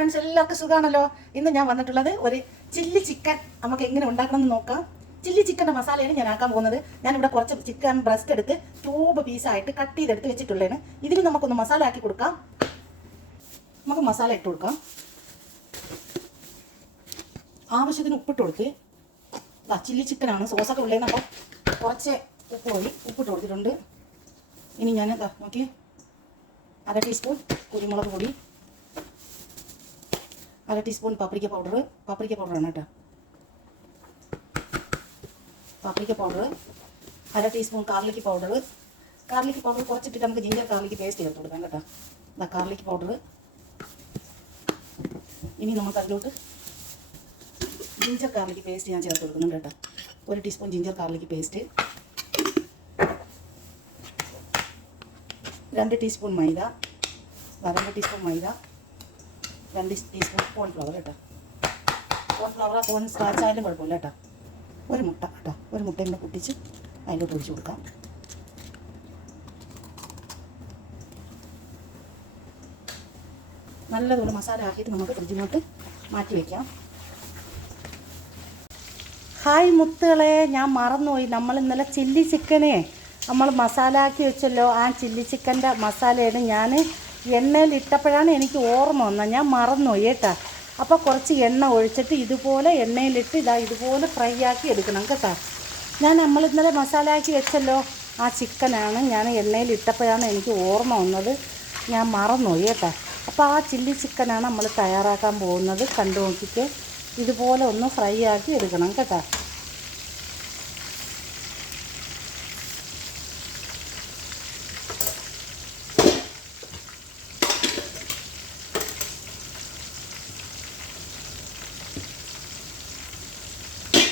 Friends, എല്ലാവർക്കും സുഖമാണല്ലോ. ഇന്ന് ഞാൻ വന്നിട്ടുള്ളത് ഒരു ചില്ലി ചിക്കൻ നമുക്ക് എങ്ങനെ ഉണ്ടാക്കണം എന്ന് നോക്കാം. ചില്ലി ചിക്കൻ്റെ മസാലയാണ് ഞാൻ ആക്കാൻ പോകുന്നത്. ഞാനിവിടെ കുറച്ച് ചിക്കൻ ബ്രസ്റ്റ് എടുത്ത് ക്യൂബ് പീസായിട്ട് കട്ട് ചെയ്തെടുത്ത് വെച്ചിട്ടുള്ളതാണ്. ഇതിന് നമുക്കൊന്ന് മസാല ആക്കി കൊടുക്കാം. നമുക്ക് മസാല ഇട്ട് കൊടുക്കാം. ആവശ്യത്തിന് ഉപ്പിട്ട് കൊടുത്ത്, ചില്ലി ചിക്കനാണ്, സോസൊക്കെ ഉള്ളതെന്ന്. അപ്പം കുറച്ച് ഉപ്പിട്ട് കൊടുത്തിട്ടുണ്ട്. ഇനി ഞാൻ നോക്കി 1/2 ടീസ്പൂൺ കുരുമുളക് പൊടി, 1/2 ടീസ്പൂൺ പപ്രിക്ക പൗഡറാണ് കേട്ടോ. Paprika powder, 1/2 teaspoon garlic powder കുറച്ചിട്ടിട്ട് നമുക്ക് ജിഞ്ചർ ഗാർലിക് പേസ്റ്റ് ചേർത്ത് കൊടുക്കാം കേട്ടോ. Garlic powder. ഇനി നമുക്ക് അതിലോട്ട് ജിഞ്ചർ ഗാർലിക് പേസ്റ്റ് ഞാൻ ചേർത്ത് കൊടുക്കുന്നുണ്ട് കേട്ടോ. 1 teaspoon ginger garlic paste, 2 teaspoon maida, 2 teaspoon maida, 2 teaspoon cornflour കേട്ടോ. കോൺ സ്ക്രാച്ച് ആയാലും കുഴപ്പമില്ല കേട്ടോ. ഒരു മുട്ട കേട്ടോ. ഒരു മുട്ടയും കൂടെ പൊട്ടിച്ച് അതിലോട്ട് ഒഴിച്ച് കൊടുക്കാം. നല്ലതുപോലെ മസാല ആക്കിയിട്ട് നമുക്ക് ഫ്രിഡ്ജിലോട്ട് മാറ്റി വയ്ക്കാം. ഹായ് മുത്തുകളെ, ഞാൻ മറന്നുപോയി. നമ്മൾ ഇന്നലെ ചില്ലി ചിക്കനെ നമ്മൾ മസാല ആക്കി വെച്ചല്ലോ. ആ ചില്ലി ചിക്കൻ്റെ മസാലയാണ് ഞാൻ എണ്ണയിൽ ഇട്ടപ്പോഴാണ് എനിക്ക് ഓർമ്മ വന്നത്. ഞാൻ മറന്നുപോയി കേട്ടോ. അപ്പോൾ കുറച്ച് എണ്ണ ഒഴിച്ചിട്ട് ഇതുപോലെ എണ്ണയിലിട്ട് ഇതുപോലെ ഫ്രൈ ആക്കി എടുക്കണം കേട്ടോ. നമ്മൾ ഇന്നലെ മസാല ആക്കി വെച്ചല്ലോ, ആ ചിക്കനാണ് ഞാൻ എണ്ണയിൽ ഇട്ടപ്പോഴാണ് എനിക്ക് ഓർമ്മ വന്നത്. ഞാൻ മറന്നുപോയി കേട്ടോ. അപ്പോൾ ആ ചില്ലി ചിക്കനാണ് നമ്മൾ തയ്യാറാക്കാൻ പോകുന്നത്. കണ്ടു നോക്കിയിട്ട് ഇതുപോലെ ഒന്ന് ഫ്രൈ ആക്കി എടുക്കണം കേട്ടോ.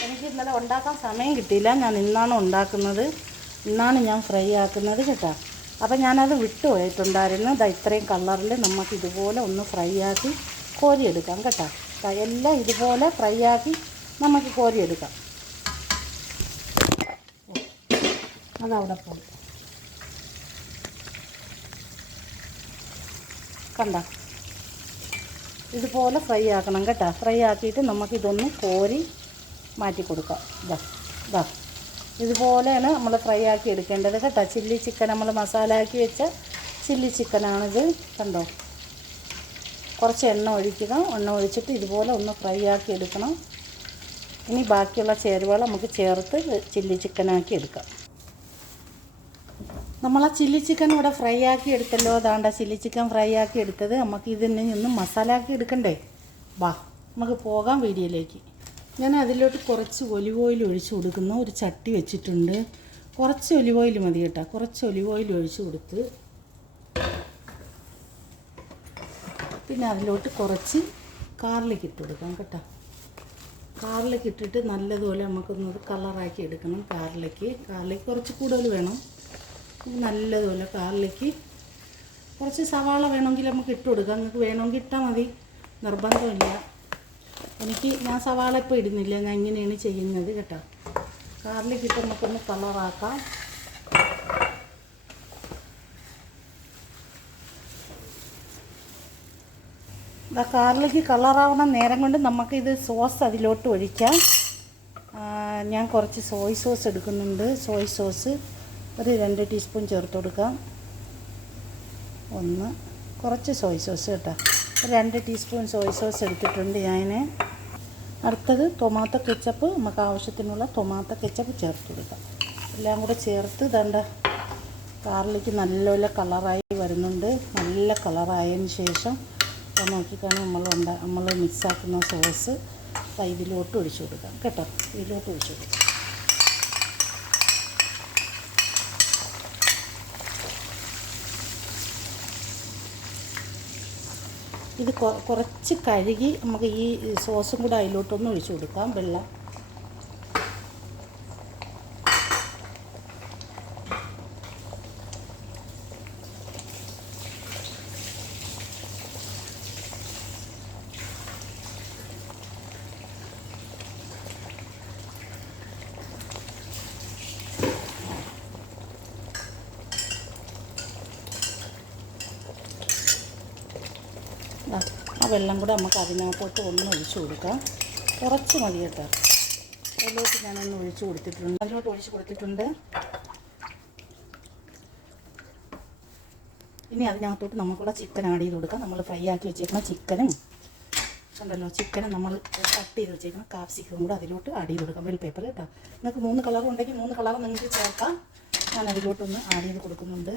എനിക്ക് ഇന്നലെ ഉണ്ടാക്കാൻ സമയം കിട്ടിയില്ല. ഞാൻ ഇന്നാണ് ഉണ്ടാക്കുന്നത്. ഇന്നാണ് ഞാൻ ഫ്രൈ ആക്കുന്നത് കേട്ടോ. അപ്പം ഞാനത് വിട്ടുപോയിട്ടുണ്ടായിരുന്നു. ഇത്രയും കളറിൽ നമുക്ക് ഇതുപോലെ ഒന്ന് ഫ്രൈ ആക്കി കോരിയെടുക്കാം കേട്ടോ. എല്ലാം ഇതുപോലെ ഫ്രൈ ആക്കി നമുക്ക് കോരിയെടുക്കാം. അതവിടെ പോയി കണ്ട. ഇതുപോലെ ഫ്രൈ ആക്കണം കേട്ടോ. ഫ്രൈ ആക്കിയിട്ട് നമുക്കിതൊന്ന് കോരി മാറ്റി കൊടുക്കാം. ഇതുപോലെയാണ് നമ്മൾ ഫ്രൈ ആക്കി എടുക്കേണ്ടത് കേട്ടോ. ചില്ലി ചിക്കൻ നമ്മൾ മസാല ആക്കി വെച്ച ചില്ലി ചിക്കനാണിത്. കണ്ടോ, കുറച്ച് എണ്ണ ഒഴിക്കുക. എണ്ണ ഒഴിച്ചിട്ട് ഇതുപോലെ ഒന്ന് ഫ്രൈ ആക്കി എടുക്കണം. ഇനി ബാക്കിയുള്ള ചേരുവകൾ നമുക്ക് ചേർത്ത് ചില്ലി ചിക്കനാക്കി എടുക്കാം. നമ്മൾ ആ ചില്ലി ചിക്കൻ ഇവിടെ ഫ്രൈ ആക്കി എടുത്തല്ലോ. അതാണ്ട ചില്ലി ചിക്കൻ ഫ്രൈ ആക്കി എടുത്തത്. നമുക്ക് ഇതിനെ ഒന്ന് മസാല ആക്കി എടുക്കണ്ടേ. നമുക്ക് പോകാം വീഡിയോയിലേക്ക്. ഞാൻ അതിലോട്ട് കുറച്ച് ഒലിവ് ഓയിൽ ഒഴിച്ച് കൊടുക്കുന്നു. ഒരു ചട്ടി വെച്ചിട്ടുണ്ട്. കുറച്ച് ഒലിവ് ഓയിൽ മതി കേട്ടോ. കുറച്ച് ഒലിവ് ഓയിൽ ഒഴിച്ച് കൊടുത്ത് പിന്നെ അതിലോട്ട് കുറച്ച് ഗാർലിക് ഇട്ട് കൊടുക്കാം കേട്ടോ. ഗാർലിക് ഇട്ടിട്ട് നല്ലതുപോലെ നമുക്കൊന്നത് കളറാക്കി എടുക്കണം. ഗാർലിക്ക് കുറച്ച് കൂടുതൽ വേണം. നല്ലതുപോലെ ഗാർലിക്ക്, കുറച്ച് സവാള വേണമെങ്കിൽ നമുക്ക് ഇട്ട് കൊടുക്കാം. നിങ്ങൾക്ക് വേണമെങ്കിൽ ഇട്ടാൽ മതി, നിർബന്ധമില്ല. ഞാൻ സവാള ഇപ്പോൾ ഇടുന്നില്ല. ഞാൻ ഇങ്ങനെയാണ് ചെയ്യുന്നത് കേട്ടോ. ഗാർലിക്ക് ഇട്ട് നമുക്കൊന്ന് കളറാക്കാം. ഗാർലിക്ക് കളറാവണ നേരം കൊണ്ട് നമുക്കിത് സോസ് അതിലോട്ട് ഒഴിക്കാം. ഞാൻ കുറച്ച് സോയ് സോസ് എടുക്കുന്നുണ്ട്. സോയ് സോസ് ഒരു 2 ടീസ്പൂൺ ചേർത്ത് കൊടുക്കാം. കുറച്ച് സോയ് സോസ് കേട്ടോ. 2 ടീസ്പൂൺ സോയ് സോസ് എടുത്തിട്ടുണ്ട് ഞാൻ. അടുത്തത് ടൊമാറ്റോ കെച്ചപ്പ്. നമുക്ക് ആവശ്യത്തിനുള്ള ടൊമാറ്റോ കെച്ചപ്പ് ചേർത്ത് കൊടുക്കാം. എല്ലാം കൂടെ ചേർത്ത് ഗാർലിക്ക് നല്ലപോലെ കളറായി വരുന്നുണ്ട്. നല്ല കളറായതിന് ശേഷം നോക്കിക്കാണ് നമ്മൾ മിക്സാക്കുന്ന സോസ് ഇതിലോട്ട് ഒഴിച്ചു കൊടുക്കാം കേട്ടോ. ഇതിലോട്ട് ഒഴിച്ചു കൊടുക്കാം. ഇത് കുറച്ച് കഴുകി നമുക്ക് ഈ സോസും കൂടെ അതിലോട്ടൊന്ന് ഒഴിച്ചു കൊടുക്കാം. വെള്ളം വെള്ളം കൂടെ നമുക്ക് അതിനകത്തോട്ട് ഒന്ന് ഒഴിച്ചു കൊടുക്കാം. കുറച്ച് മതി കേട്ടോ. അതിലോട്ട് ഞാനൊന്ന് ഒഴിച്ചു കൊടുത്തിട്ടുണ്ട്. അതിലോട്ട് ഒഴിച്ച് കൊടുത്തിട്ടുണ്ട്. ഇനി അതിനകത്തോട്ട് നമുക്കുള്ള ചിക്കൻ ആഡ് ചെയ്ത് കൊടുക്കാം. നമ്മൾ ഫ്രൈ ആക്കി വെച്ചേക്കുന്ന ചിക്കനും ഉണ്ടല്ലോ, ചിക്കനും നമ്മൾ കട്ട് ചെയ്ത് വെച്ചേക്കുന്ന കാപ്സിക്കും കൂടെ അതിലോട്ട് ആഡ് ചെയ്ത് കൊടുക്കാം. ബെൽ പേപ്പർ കേട്ടോ. നിങ്ങൾക്ക് 3 കളർ ഉണ്ടെങ്കിൽ 3 കളർ നിങ്ങൾക്ക് ചേർക്കാം. ഞാൻ അതിലോട്ടൊന്ന് ആഡ് ചെയ്ത് കൊടുക്കുന്നുണ്ട്.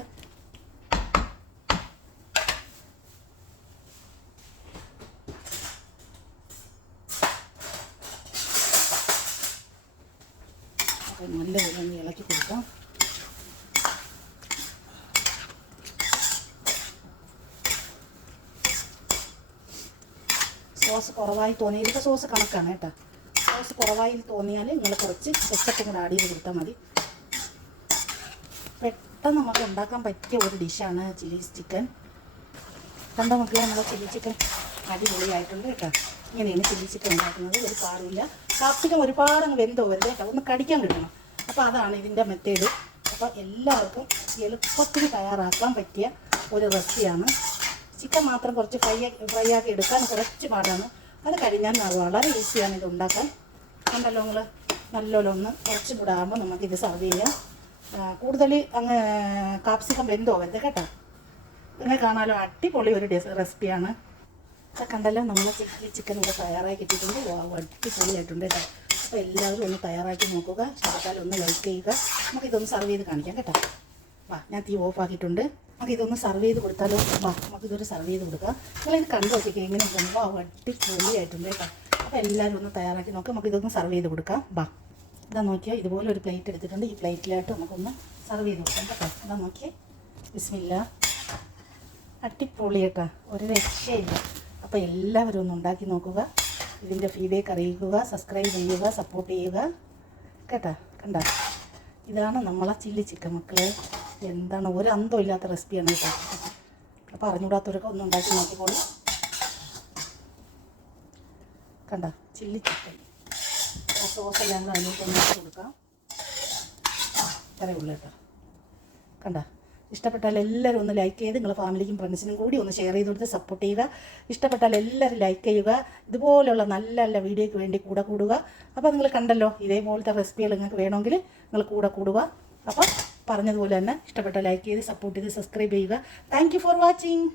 അപ്പോൾ നല്ലപോലെ ഒന്ന് ഇളക്കി കൊടുക്കാം. സോസ് കുറവായി തോന്നിയാൽ ഇപ്പോൾ സോസ് കണക്കാണ് കേട്ടോ. സോസ് കുറവായി തോന്നിയാൽ നിങ്ങൾ കുറച്ച് കെച്ചപ്പും കൂടെ ആഡ് ചെയ്ത് കൊടുത്താൽ മതി. പെട്ടെന്ന് നമുക്ക് ഉണ്ടാക്കാൻ പറ്റിയ ഒരു ഡിഷാണ് ചില്ലി ചിക്കൻ. കണ്ടോ മക്കളെ, നമ്മൾ ചില്ലി ചിക്കൻ അടിപൊളിയായിട്ടുണ്ട് കേട്ടോ. ഇങ്ങനെയാണ് ചില്ലി ചിക്കൻ ഉണ്ടാക്കുന്നത്. ഒരു പാടില്ല. കാപ്സിക്കം ഒരുപാട് അങ്ങ് വെന്തോ വരുത് കേട്ടോ. ഒന്ന് കടിക്കാൻ കിട്ടണം. അപ്പോൾ അതാണ് ഇതിൻ്റെ മെത്തേഡ്. അപ്പോൾ എല്ലാവർക്കും എളുപ്പത്തിൽ തയ്യാറാക്കാൻ പറ്റിയ ഒരു റെസിപ്പിയാണ്. ചിക്കൻ മാത്രം കുറച്ച് ഫ്രൈ ആക്കി എടുക്കാൻ കുറച്ച് പാടാണ്. അത് കഴിഞ്ഞാൽ വളരെ ഈസിയാണ് ഇത് ഉണ്ടാക്കാൻ. കണ്ടല്ലോ നിങ്ങൾ, നല്ലോണം ഒന്ന് കുറച്ചും കൂടെ ആകുമ്പോൾ നമുക്കിത് സർവ് ചെയ്യാം. കൂടുതൽ അങ്ങ് കാപ്സിക്കം വെന്തോ വരുത് കേട്ടോ. നിങ്ങൾ കാണാലോ, അടിപൊളി ഒരു റെസിപ്പിയാണ്. കണ്ടല്ലോ, നമ്മൾ ചില്ലി ചിക്കൻ ഇവിടെ തയ്യാറാക്കി കിട്ടിയിട്ടുണ്ട്. അടിപൊളിയായിട്ടുണ്ട് കേട്ടോ. അപ്പോൾ എല്ലാവരും ഒന്ന് തയ്യാറാക്കി നോക്കുക. ഇഷ്ടപ്പെട്ടാൽ ഒന്ന് ലൈക്ക് ചെയ്യുക. നമുക്കിതൊന്ന് സർവ് ചെയ്ത് കാണിക്കാം കേട്ടോ. വാ, ഞാൻ തീ ഓഫ് ആക്കിയിട്ടുണ്ട്. നമുക്കിതൊന്ന് സർവ് ചെയ്ത് കൊടുത്താലോ? വാ, നമുക്കിതൊരു സർവ് ചെയ്ത് കൊടുക്കാം. നിങ്ങളിത് കണ്ടു നോക്കിക്കുക എങ്ങനെ പോകുമ്പോൾ അടിപൊളിയായിട്ടുണ്ട് കേട്ടോ. അപ്പോൾ എല്ലാവരും ഒന്ന് തയ്യാറാക്കി നോക്കാം. നമുക്കിതൊന്ന് സർവ് ചെയ്ത് കൊടുക്കാം. വാ, ഇതാ നോക്കിയാൽ ഇതുപോലെ ഒരു പ്ലേറ്റ് എടുത്തിട്ടുണ്ട്. ഈ പ്ലേറ്റിലായിട്ട് നമുക്കൊന്ന് സർവ് ചെയ്ത് കൊടുക്കാം കേട്ടോ. ഇതാ നോക്കിയേ, ബിസ്മില്ല. അടിപൊളി കേട്ടോ, ഒരു രക്ഷയില്ല. അപ്പോൾ എല്ലാവരും ഒന്ന് ഉണ്ടാക്കി നോക്കുക. ഇതിൻ്റെ ഫീഡ്ബാക്ക് അറിയിക്കുക, സബ്സ്ക്രൈബ് ചെയ്യുക, സപ്പോർട്ട് ചെയ്യുക കേട്ടോ. കണ്ട, ഇതാണ് നമ്മളെ ചില്ലി ചിക്കൻ മക്കളെ. എന്താണ്, ഒരു അന്തം ഇല്ലാത്ത റെസിപ്പിയാണ് കേട്ടോ. അപ്പോൾ അറിഞ്ഞുകൂടാത്തവരൊക്കെ ഒന്ന് ഉണ്ടാക്കി നോക്കിക്കോളൂ. കണ്ട, ചില്ലി ചിക്കൻ. ആ സോസെല്ലാം കൂടെ അതിലേക്ക് ഉണ്ടാക്കി കൊടുക്കാം. ഇത്രയേ ഉള്ളൂ കേട്ടോ. കണ്ട, ഇഷ്ടപ്പെട്ടാൽ എല്ലാവരും ഒന്ന് ലൈക്ക് ചെയ്ത് നിങ്ങളുടെ ഫാമിലിക്കും ഫ്രണ്ട്സിനും കൂടി ഒന്ന് ഷെയർ ചെയ്ത് കൊടുത്ത് സപ്പോർട്ട് ചെയ്യുക. ഇഷ്ടപ്പെട്ടാൽ എല്ലാവരും ലൈക്ക് ചെയ്യുക. ഇതുപോലുള്ള നല്ല നല്ല വീഡിയോയ്ക്ക് വേണ്ടി കൂടെ കൂടുക. അപ്പോൾ നിങ്ങൾ കണ്ടല്ലോ, ഇതേപോലത്തെ റെസിപ്പികൾ നിങ്ങൾക്ക് വേണമെങ്കിൽ നിങ്ങൾ കൂടെ കൂടുക. അപ്പോൾ പറഞ്ഞതുപോലെ തന്നെ ഇഷ്ടപ്പെട്ട ലൈക്ക് ചെയ്ത് സപ്പോർട്ട് ചെയ്ത് സബ്സ്ക്രൈബ് ചെയ്യുക. Thank you for watching.